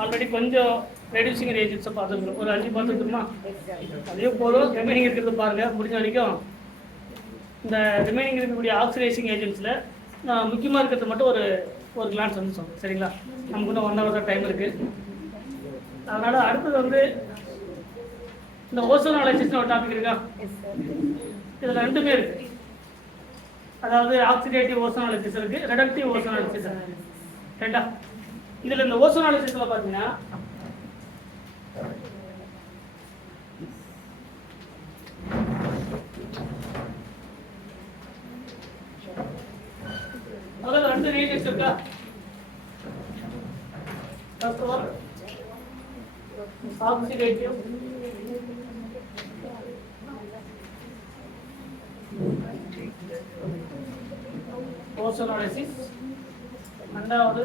Already கொஞ்சம் reducing ஏஜென்ட்ஸை பார்த்துருக்கோம், ஒரு 5 பார்த்துருக்கோமா? அதே போதும். ரிமைனிங் இருக்கிறது பாருங்கள். முடிஞ்ச வரைக்கும் இந்த ரிமைனிங் இருக்கக்கூடிய ஆக்சிடைசிங் ஏஜென்ட்ஸில் நான் முக்கியமாக இருக்கிறது மட்டும் ஒரு கிளான்ஸ் வந்து சொல்லுங்கள், சரிங்களா? நமக்கு இன்னும் 1 hour தான் டைம் இருக்குது. அதனால் அடுத்தது வந்து இந்த ஓசோனாலிசிஸ்னு ஒரு டாபிக் இருக்கா? இதில் 2மே இருக்குது. அதாவது ஆக்சிடேட்டிவ் ஓசோனாலிசிஸ் இருக்குது, ரெடக்டிவ் ஓசோனாலிசிஸ் இருக்குது. ரெண்டா? இதில் இந்த ஓசோனாலிசிஸில் பார்த்தீங்கன்னா முதல்ல 2 ரீஜன்ஸ் இருக்கா? ஆக்சிடேட்டிவ் ஓசோனாலிசிஸ், ரெண்டாவது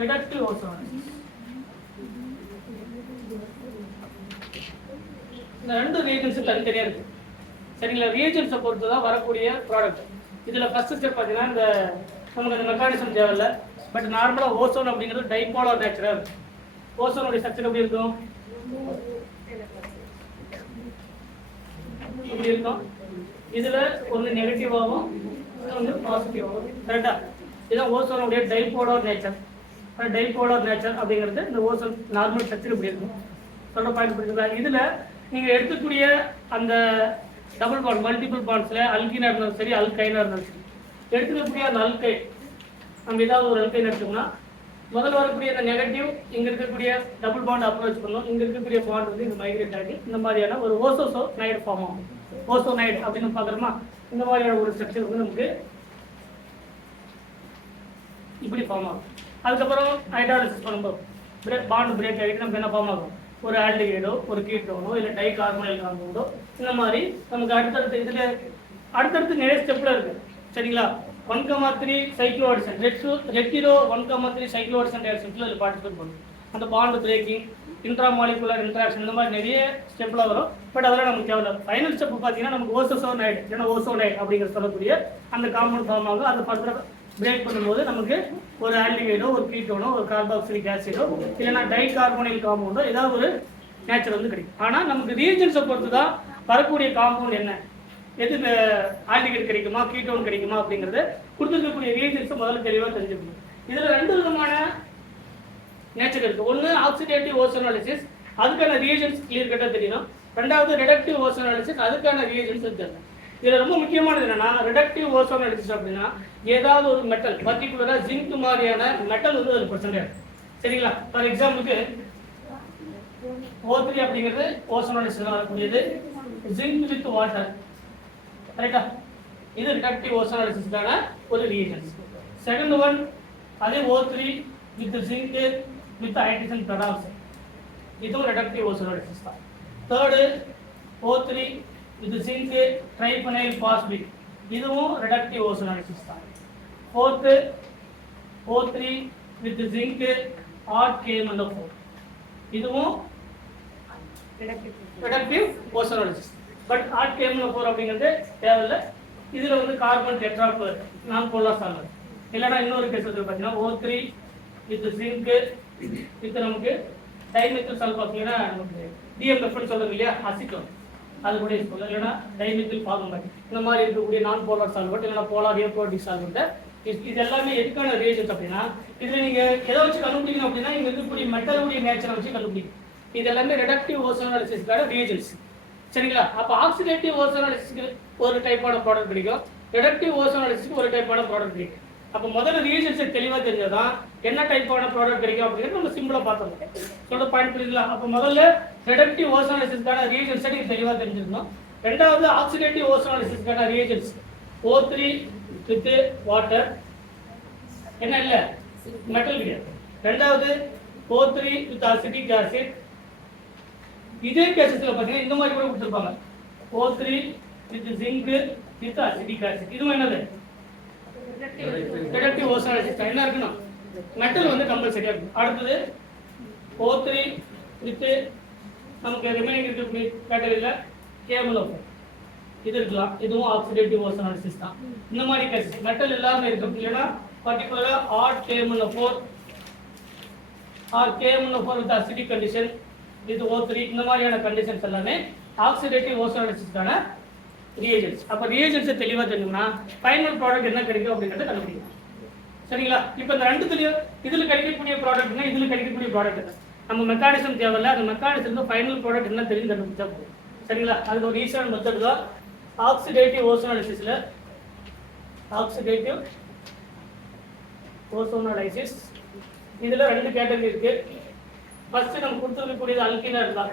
ரெடக்டிவ் ஓசோனாலிசிஸ். இந்த 2 ரீஜன்ஸும் தனித்தனியாக இருக்குது, சரிங்களா? ரீஜன்ஸை பொறுத்து தான் வரக்கூடிய ப்ராடக்ட். இதில் ஃபஸ்ட்டு ஸ்டெப் பார்த்தீங்கன்னா இந்த நமக்கு அந்த மெக்கானிசம் தேவையில்லை. பட் நார்மலாக ஓசோன் அப்படிங்கிறது டைபோலார் நேச்சுரல். ஓசோனுடைய ஸ்ட்ரக்சர் எப்படி இருக்கும்? இப்படி இருக்கும். இதில் ஒன்று நெகட்டிவாகவும் ஒன்று பாசிட்டிவாகவும், கரெக்டாக? இதுதான் ஓசோனுடைய டைபோலார் நேச்சர். டைபோலார் நேச்சர் அப்படிங்கிறது இந்த ஓசோன் நார்மல் ஸ்ட்ரக்சர் இப்படி இருக்கும். சொல்கிற பாயிண்ட் புரியுதுங்களா? இதில் நீங்கள் எடுக்கக்கூடிய அந்த டபுள் பாண்ட், மல்டிபிள் பாண்ட்ஸில் அல்கினாக இருந்தாலும் சரி, அல்கைனாக இருந்தாலும் சரி, எடுத்துக்கக்கூடிய அந்த அல்கை நம்ம ஏதாவது ஒரு அல்கைன் எடுத்தோம்னா முதல்ல வரக்கூடிய அந்த நெகட்டிவ் இங்கே இருக்கக்கூடிய டபுள் பாண்ட் அப்ரோச் பண்ணணும். இங்கே இருக்கக்கூடிய பாண்ட் வந்து இந்த மைக்ரேட் ஆகி இந்த மாதிரியான ஒரு ஓசோசோனைடு ஃபார்ம் ஆகும். ஓசோனைடு அப்படின்னு பார்க்குறோமா? இந்த மாதிரியான ஒரு ஸ்ட்ரக்சர் வந்து நமக்கு இப்படி ஃபார்ம் ஆகும். அதுக்கப்புறம் ஹைட்ராலிசிஸ் பண்ணும்போது பாண்ட் பிரேக் ஆகிட்டு நமக்கு என்ன ஃபார்ம் ஆகும்? ஒரு ஆல்டிகைடோ, ஒரு கீட்டோனோ, இல்லை டை கார்பனைல் காம்பவுண்டோ, இந்த மாதிரி நமக்கு அடுத்தடுத்து இதில் அடுத்தடுத்து நிறைய ஸ்டெப்பில் இருக்குது, சரிங்களா? 1,3 சைக்ளோஹெக்சேன், ரெட்டிரோ 1,3 சைக்ளோஹெக்சேன் ரியாக்ஷன்ஸில் இதில் பார்ட்டிசிபேட் பண்ணும். அந்த பாண்ட் பிரேக்கிங், இன்ட்ராமாலிகுலர் இன்ட்ராக்ஷன், இந்த மாதிரி நிறைய ஸ்டெப்பில் வரும். பட் அதெல்லாம் நமக்கு தேவையில்லை. ஃபைனல் ஸ்டெப் பார்த்தீங்கன்னா நமக்கு ஓசோசோனைடு, ஏன்னா ஓசோனைடு அப்படிங்கிற சொல்லக்கூடிய அந்த காம்பவுண்ட் ஃபார்ம் ஆகும். அதை ஃபர்தர் பிரேக் பண்ணும்போது நமக்கு ஒரு ஆல்டிகைடோ, ஒரு கீட்டோனோ, ஒரு கார்பாக்சிலிக் ஆசிடோ, இல்லைன்னா டை கார்பனைல் காம்பவுண்டோ ஏதாவது ஒரு நேச்சர் வந்து கிடைக்கும். ஆனால் நமக்கு ரீஜன்ஸை பொறுத்து தான் வரக்கூடிய காம்பவுண்ட் என்ன, எது ஆல்டிகைட் கிடைக்குமா, கீட்டோன் கிடைக்குமா அப்படிங்கிறத கொடுத்துருக்கக்கூடிய ரீஜன்ஸை முதல்ல தெளிவாக தெரிஞ்சுக்கணும். இதில் 2 விதமான நேச்சர் இருக்குது. ஒன்று ஆக்சிடேட்டிவ் ஓசோனாலிசிஸ், அதுக்கான ரீஜன்ஸ் கிளியர் கட்டாக தெரியணும். ரெண்டாவது ரெடக்டிவ் ஓசோனாலிசிஸ், அதுக்கான ரீஜன்ஸ் தெரியணும். இதில் ரொம்ப முக்கியமானது என்னன்னா, ரிடக்டிவ் ஓசோனாலிசிஸ் அப்படின்னா ஏதாவது ஒரு மெட்டல், பர்டிகுலராக ஜிங்க் மாதிரியான மெட்டல் வந்து அது பிரச்சனை, சரிங்களா? ஃபார் எக்ஸாம்பிளுக்கு O3 அப்படிங்கிறது ஓசோனாலிசிஸ் வரக்கூடியது, ஜிங்க் வித் வாட்டர், கரெக்டா? இது ரிடக்டிவ் ஓசோனாலிசிஸ்க்கான ஒரு ரீஜன்ஸ். செகண்ட் ஒன் அதே O3 with zinc with hydrogen peroxide, இதுவும் ரிடக்டிவ் ஓசோனாலிசிஸ் தான். Third O3 with zinc triphenyl phosphate, இதுவும் reductive ozonolysis தான். Fourth O3 with zinc odd KMnO4, இதுவும் reductive ozonolysis. But odd KMnO4 அப்படிங்கிறது தேவையில்லை. இதில் வந்து கார்பன் டெட்ராபர் நான் போலார் சால்வெண்ட், இல்லைன்னா இன்னொரு கேஸ் வந்து பார்த்தீங்கன்னா O3 with zinc with நமக்கு டைமெத்தில் சல்ஃபர், இல்லைன்னா நமக்கு DMF சொல்லுங்க இல்லையா, அசிட்டோன், அது கூட யூஸ் பண்ணலாம். இல்லைன்னா டைமெத்தில் ஃபார்மேட், இந்த மாதிரி இருக்கக்கூடிய நான் போலார் சால்வெண்ட், இல்லைன்னா போலார் ஏப்ரோட்டிக் சால்வெண்ட். இது எல்லாமே எதுக்கான ரீஜன்ஸ் அப்படின்னா, இதில் நீங்கள் எதை வச்சு கண்டுபிடிக்கணும் அப்படின்னா இங்கே இருக்கக்கூடிய மெட்டலுடைய நேச்சரை வச்சு கண்டுபிடிக்கணும். இது எல்லாமே ரெடக்டிவ் ஓசோனாலிசிஸ்க்கான ரீஜன்ஸ், சரிங்களா? அப்போ ஆக்சிடேட்டிவ் ஓசோனாலிசிஸ்க்கு ஒரு டைப்பான ப்ராடக்ட் கிடைக்கும், ரெடக்டிவ் ஓசோனாலிசிஸ்க்கு ஒரு டைப்பான ப்ராடக்ட் கிடைக்கும். அப்போ முதல்ல ரீஜன்ஸை தெளிவாக தெரிஞ்சதான் என்ன டைப்பான ப்ராடக்ட் கிடைக்கும் அப்படிங்கிறது நம்ம சிம்பிளாக பார்த்தோம். சொல்ல பாயிண்ட் புரியுதுங்களா? அப்போ முதல்ல ரெடக்டிவ் ஓசோனாலிசிஸ்க்கான ரீஜன்ஸை நீங்கள் தெளிவாக தெரிஞ்சிருக்கணும். ரெண்டாவது ஆக்சிடேட்டிவ் ஓசோனாலிசிஸ்க்கான ரீஜன்ஸ் O3 வித் வாட்டர், என்ன இல்லை மெட்டல் கிடையாது. ரெண்டாவது O3 வித் அசிட்டிக் ஆசிட். இதே கேசஸ்ல பார்த்தீங்கன்னா இந்த மாதிரி கூட கொடுத்துருப்பாங்க, O3 with zinc with acetic acid. இதுவும் என்னது ரெடக்டிவ் ஓசோனாலிசிஸ். என்ன இருக்கணும் மெட்டல் வந்து கம்பல்சரியா இருக்கும். அடுத்தது O3 வித் நமக்கு ரிமைனிங் இருக்கக்கூடிய கேட்டகரியில KMnO4 இது இருக்கலாம். இதுவும் ஆக்சிடேட்டிவ் ஓசோனாலிசிஸ் தான். இந்த மாதிரி கேசஸ் மெட்டல் இல்லாம இருக்கும். இல்லைன்னா பர்டிகுலரா add KMnO4 or KMnO4 with acidic condition இது O3 இந்த மாதிரியான கண்டிஷன்ஸ் எல்லாமே ஆக்சிடேட்டிவ் ஓசோனாலிசிஸ்க்கான ரியேஜென்ட்ஸ். அப்ப ரியேஜென்ட்ஸ் தெளிவா தெரியும்னா ஃபைனல் ப்ராடக்ட் என்ன கிடைக்கும் அப்படிங்கறத கண்டுபிடிக்கலாம். சரிங்களா? இப்போ இந்த ரெண்டுத்துலயும் இதுல கிடைக்கக்கூடிய ப்ராடக்ட்னா இதுல கிடைக்கக்கூடிய ப்ராடக்ட் நம்ம மெக்கானிசம் தேவையில்ல. அந்த மெக்கானிசம் ஃபைனல் ப்ராடக்ட் என்ன தெரியும் கண்டுபிடிச்சா போதும். சரிங்களா? அதுக்கு ஒரு ஈஸியான மெத்தட் தான் ஆக்சிடேட்டிவ் ஓசோனாலிசிஸ்ல ஆக்சிடேட்டிவ் ஓசோனாலிசிஸ். இதுல ரெண்டு கேட்டகரி இருக்கு. ஃபர்ஸ்ட் நம்ம கொடுத்துருக்கக்கூடியது அல்கினா இருந்தா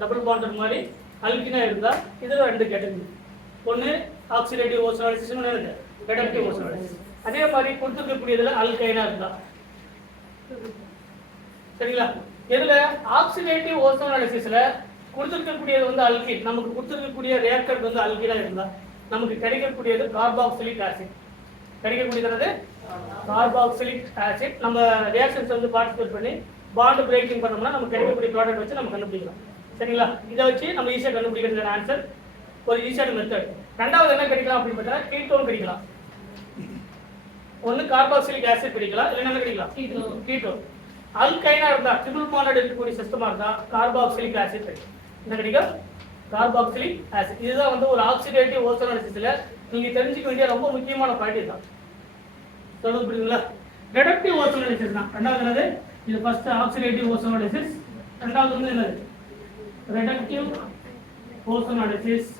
டபுள் பாண்டட் மாதிரி அல்கினா இருந்தா இதுல ரெண்டு கேட்டகரி. ஒன்னு ஆக்சிடேட்டிவ் ஓசோனாலிசிஸ், இன்னொன்னு ரிடக்டிவ் ஓசோனாலிசிஸ். அதே மாதிரி கொடுத்துருக்கக்கூடியதுல அல்கைனா இருந்தா சரிங்களா? இதுல ஆக்சிடேட்டிவ் ஓசோனாலிசிஸ்ல கொடுத்துருக்கக்கூடியது வந்து அல்கின், நமக்கு கொடுத்துருக்கக்கூடிய ரியாக்டன்ட் வந்து அல்கினா இருந்தா நமக்கு கிடைக்கக்கூடியது கார்பாக்சிலிக் ஆசிட். கிடைக்கக்கூடியது கார்பாக்சிலிக் ஆசிட். நம்ம ரியாக்ஷன்ஸ் வந்து பார்ட்டிசிபேட் பண்ணி பாண்ட் பிரேக்கிங் பண்ணோம்னா நமக்கு கிடைக்கக்கூடிய ப்ராடக்ட் வச்சு நம்ம கண்டுபிடிக்கலாம். சரிங்களா? இதை வச்சு நம்ம ஈஸியாக கண்டுபிடிக்கிறது ஆன்சர் ஒரு ஈஸியான மெத்தட். ரெண்டாவது என்ன கிடைக்கலாம் அப்படின்னு பார்த்தா கீட்டோன் கிடைக்கலாம். ஒன்னு கார்பாக்சிலிக் ஆசிட் கிடைக்கலாம், இல்லைன்னா என்ன கிடைக்கலாம் கீட்டோன். அல்கைனா இருந்தா ட்ரிபிள் பாண்டட் இருக்கக்கூடிய சிஸ்டமா இருந்தா கார்பாக்சிலிக் ஆசிட் கிடைக்கும். என்ன கிடைக்கும்? Carboxylic acid. இதுதான் வந்து ஒரு ஆக்சிடேட்டிவ் ஓசோனாலிசிஸ்ல நீங்க தெரிஞ்சுக்க வேண்டிய ரொம்ப முக்கியமான பாயிண்ட் தான். சொல்லுங்க புரியுதுங்களா? ரிடக்டிவ் ஓசோனாலிசிஸ் தான் ரெண்டாவது. என்னது இது? ஃபர்ஸ்ட் ஆக்சிடேட்டிவ் ஓசோனாலிசிஸ், ரெண்டாவது வந்து என்னது ரிடக்டிவ் ஓசோனாலிசிஸ்.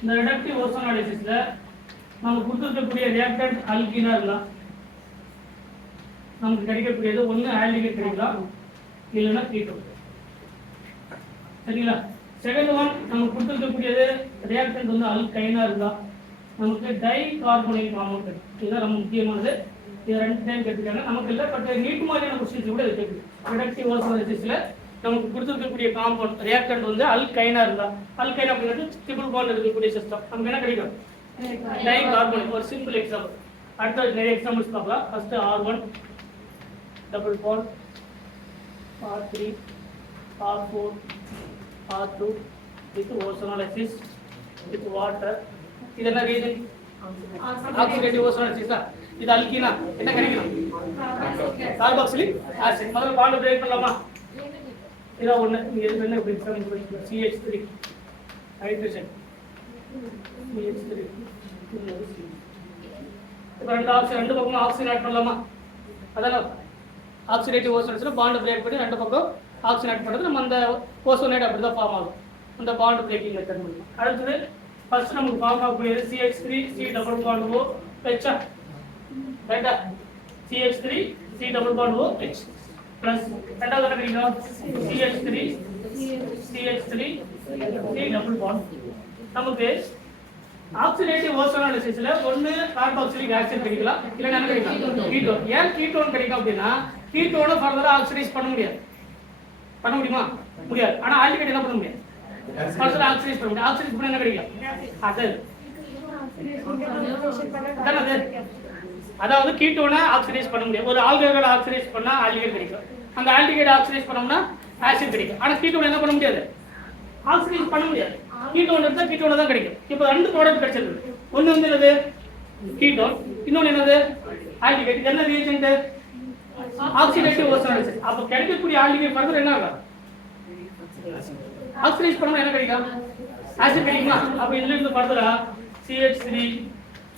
இந்த ரிடக்டிவ் ஓசோனாலிசிஸ்ல நம்ம கொடுத்துருக்கக்கூடிய ரியாக்டன்ட் அல்கினா இருக்கலாம், நமக்கு கிடைக்கக்கூடியது ஒன்று ஆல்டிகைட் கிடைக்கலாம், இல்லைன்னா கீட்டோன். சரிங்களா? செகண்ட் ஒன் நமக்கு கொடுத்துருக்கக்கூடியது ரியாக்டன்ட் வந்து அல்கைனா இருந்தா நமக்கு டை கார்போனைல் காம்பவுண்ட் கிடைக்கும். இதுதான் ரொம்ப முக்கியமானது. இது ரெண்டு டைம் கேட்டுருக்காங்க. நமக்கு இல்லை, பட் நீட் மாதிரியான கொஸ்டின்ஸ் கூட இது கேட்குது. ரிடக்டிவ் ஓசோனாலிசிஸ்ல நமக்கு கொடுத்துருக்கக்கூடிய காம்பவுண்ட் ரியாக்டன்ட் வந்து அல்கைனா இருந்தா, அல்கைனா அப்படிங்கிறது ட்ரிபிள் பாண்ட் இருக்கக்கூடிய சிஸ்டம், நமக்கு என்ன கிடைக்கும்? Dicarbonyl. ஒரு சிம்பிள் எக்ஸாம்பிள். அடுத்த நிறைய எக்ஸாம்பிள்ஸ் பார்க்கலாம். First R1 double bond, R3, R4, R2 with ozonolysis with water. இதெல்லாம் ரீசன் ஆக்சிடேட்டிவ் ஓசோனாலிசிஸ். இது அல்கினா என்ன கிடைக்கும்? Carboxylic acid. முதல்ல பாண்ட் பிரேக் பண்ணலாமா? இதான் ஒண்ணு. இங்க என்ன இப்படி CH3 ஹைட்ரஜன் CH3. இப்போ ரெண்டு பக்கமும் ஆக்சிஜன் ஆட் பண்ணலாமா? அதெல்லாம் ஆக்சிடேட்டிவ் ஓசோனாலிசிஸ்ல பாண்ட் பிரேக் பண்ணி ரெண்டு பக்கம் ஆக்சிஜன் ஆட் பண்ணுறது நம்ம அந்த ஓசோனேட் அப்படி தான் ஃபார்ம் ஆகும். அந்த பாண்ட் பிரேக்கிங் மெத்தட் மூலமா. அடுத்தது ஃபர்ஸ்ட் நமக்கு ஃபார்ம் ஆகக்கூடியது CH3 C double bond O H. ரைட்டா? CH3 C double bond O H plus ரெண்டாவது என்ன கிடைக்கும்? CH3 C double bond. நமக்கு ஆக்சிடேட்டிவ் ஓசோனாலிசிஸ்ல ஒன்னு கார்பாக்சிலிக் ஆசிட் கிடைக்கலாம், இல்லைன்னா என்ன கிடைக்கலாம்? கீட்டோன். ஏன் கீட்டோன் கிடைக்கும் அப்படின்னா கீட்டோனை ஃபர்தரா ஆக்சிடைஸ் பண்ண முடியாது. பண்ண முடியுமா? முடியாது. ஆனா ஆல்டிகைட் என்ன பண்ண முடியாது? ஃபர்தரா ஆக்சிடைஸ் பண்ண முடியாது. ஆக்சிடைஸ் பண்ண என்ன கிடைக்கும்? அது அதாவது கீட்டோனை ஆக்சிடைஸ் பண்ண முடியாது. ஒரு ஆல்கஹால் ஆக்சிடைஸ் பண்ணா ஆல்டிகைட் கிடைக்கும். அந்த ஆல்டிகைட் ஆக்சிடைஸ் பண்ணோம்னா ஆசிட் கிடைக்கும். ஆனா கீட்டோனை என்ன பண்ண முடியாது? ஆக்சிடைஸ் பண்ண முடியாது. கீட்டோன் இருந்தா கீட்டோன் தான் கிடைக்கும். இப்போ ரெண்டு ப்ராடக்ட் கிடைச்சிருக்கு. ஒன்னு வந்து என்னது? கீட்டோன். இன்னொன்னு என்னது? ஆல்டிகைட். என்ன ரியேஜென்ட்? ஆக்சிடேட்டிவ் ஓசோனாலிசிஸ். அப்ப கிடைக்கக்கூடிய ஆல்டிகைட் ஃபர்தர் என்ன ஆகும்? ஆக்சிடைஸ் பண்ணா என்ன கிடைக்கும்? ஆசிட் கிடைக்குமா? அப்ப இதுல இருந்து ஃபர்தரா CH3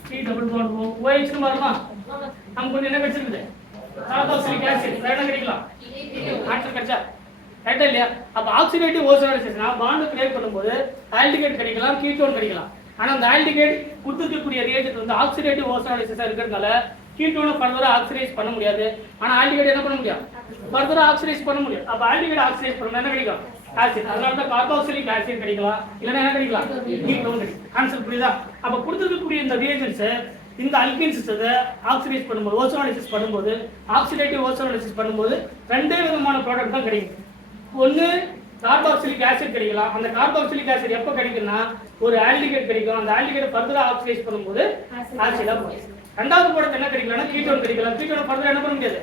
C double bond O OH னு வருமா? நமக்கு என்ன கிடைச்சிருக்கு? Carboxylic acid. என்ன கிடைக்கலாம்? ஆன்சர் கிடைச்சா ரைட்டா இல்லையா? அப்ப ஆக்சிடேட்டிவ் ஓசோனாலிசிஸ்னா பாண்ட் கிரியேட் பண்ணும்போது ஆல்டிகைட் கிடைக்கலாம், கீட்டோன் கிடைக்கலாம். ஆனா அந்த ஆல்டிகைட் கொடுத்துக்கக்கூடிய ரியேஜென்ட் வந்து ஆக்சிடேட்டிவ் ஓசோனாலிசிஸா இருக்கிறதுனால கீட்டோனை ஃபர்தரா ஆக்சிடைஸ் பண்ண முடியாது. ஆனா ஆல்டிகைட் என்ன பண்ண முடியும்? ஃபர்தரா ஆக்சிடைஸ் பண்ண முடியும். அப்ப ஆல்டிகைட் ஆக்சிடைஸ் பண்ணா என்ன கிடைக்கும்? ஆசிட். அதனால தான் கார்பாக்சிலிக் ஆசிட் கிடைக்கலாம், இல்லைன்னா என்ன கிடைக்கலாம்? கீட்டோன் கிடைக்கும். ஆன்சர் புரியுதா? அப்ப கொடுத்துக்கக்கூடிய இந்த ரியேஜென்ட்ஸ் இந்த அல்கின் சிஸ்டத்தை ஆக்சிடைஸ் பண்ணும்போது ஓசோனாலிசிஸ் பண்ணும்போது ஆக்சிடேட்டிவ் ஓசோனாலிசிஸ் பண்ணும்போது ரெண்டே விதமான ப்ராடக்ட் தான் கிடைக்கும். ஒன்னு கார்பாக்சிலிக் ஆசிட் கிடைக்கலாம். அந்த கார்பாக்சிலிக் ஆசிட் எப்ப கிடைக்கும்னா ஒரு ஆல்டிகைட் கிடைக்கும். அந்த ஆல்டிகைட் ஃபர்தரா ஆக்சிடைஸ் பண்ணும்போது ஆசிடா போகும். ரெண்டாவது ப்ராடக்ட் என்ன கிடைக்கலன்னா கீட்டோன் கிடைக்கலாம். கீட்டோன் ஃபர்தர் என்ன பண்ண முடியாது,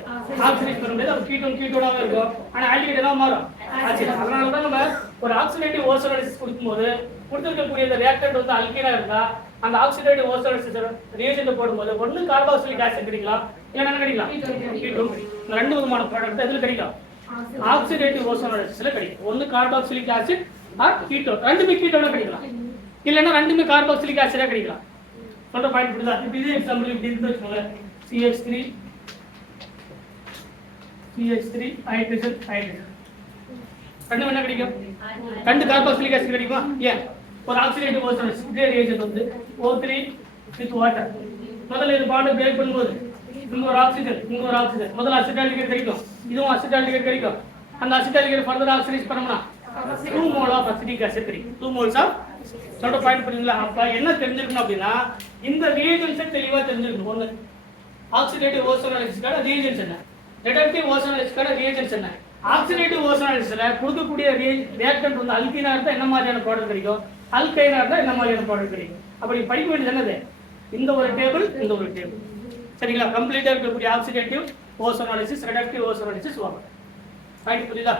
ஆக்சிடைஸ் பண்ண முடியாது. அது கீட்டோனாவே இருக்கும். ஆனா ஆல்டிஹைட் என்ன மாறும், ஆசிட். அதனால தான் நம்ம ஒரு ஆக்சிடேட்டிவ் ஓசோலைசிஸ் கொடுக்கும்போது கொடுத்துருக்கக்கூடிய இந்த ரியாக்டன்ட் வந்து அல்கீனா இருந்தா அந்த ஆக்சிடேட்டிவ் ஓசோலைசிஸ் ரியேஜென்ட் போடும்போது ஒன்னு கார்பாக்சிலிக் ஆசிட் கிடைக்கலாம், இல்ல என்ன கிடைக்கலாம், கீட்டோன். இந்த ரெண்டு விதமான ப்ராடக்ட் எதுல கிடைக்கும், ஆக்சிடேட்டிவ் ஓசோலைசிஸ்ல கிடைக்கும். ஒன்னு கார்பாக்சிலிக் ஆசிட் ஆர் கீட்டோன், ரெண்டுமே கீட்டோனா கிடைக்கலாம், இல்லைன்னா ரெண்டுமே கார்பாக்சிலிக் ஆசிடா கிடைக்கலாம். சொல்ற பாயிண்ட் புரியுதா? இப்போ இதே எக்ஸாம்பிள் இப்படி இருந்து வச்சுக்கோங்க, CH3 ஹைட்ரஜன் ஹைட்ரஜன் ரெண்டும் என்ன கிடைக்கும், ரெண்டு கார்பாக்சிலிக் ஆசிட் கிடைக்குமா? ஏன், ஒரு ஆக்சிடேட்டிவ் ஓசோலைசிஸ் இதே ரியேஜென்ட் வந்து O3 வித் வாட்டர். முதல்ல இது பாண்ட் பிரேக் பண்ணும்போது இங்க ஒரு ஆக்சிஜன் முதல்ல அசிட்டால்டிகேட் கிடைக்கும், இதுவும் அசிட்டால்டிகேட் கிடைக்கும். அந்த அசிட்டால்டிகேட் ஃபர்தர் ஆக்சிடைஸ் பண்ணோம்னா 2 மோல் ஆஃப் அசிட்டிக் ஆசிட் கிடைக்கும். 2 மோல்ஸ் ஆஃப் சொல்ற பாயிண்ட் புரியுங்களா? அப்ப என்ன தெரிஞ்சிருக்கணும் அப்படின்னா இந்த ரியேஜென்ட்ஸை தெளிவா தெரிஞ்சிருக்கணும். ஒண்ணு ஆக்சிடேட்டிவ் ஓசோலைசிஸ்க்கான ரியேஜென்ட்ஸ் என்ன, ரிடக்டிவ் ஓசோலைசிஸ்க்கான ரியேஜென்ட்ஸ் என்ன. ஆக்சிடேட்டிவ் ஓசோலைசிஸ்ல கொடுக்கக்கூடிய ரியாக்டன்ட் வந்து அல்கீனா இருந்தா என்ன மாதிரியான ப்ராடக்ட் கிடைக்கும், அல்கைனா இருந்தா என்ன மாதிரியான ப்ராடக்ட் கிடைக்கும். அப்படி படிக்க வேண்டியது என்னது, இந்த ஒரு டேபிள் இந்த ஒரு டேபிள். சரிங்களா? கம்ப்ளீட்டா இருக்கக்கூடிய ஆக்சிடேட்டிவ் ஓசோலைசிஸ் ரிடக்டிவ் ஓசோலைசிஸ் வாங்க. பாயிண்ட் புரியுதா?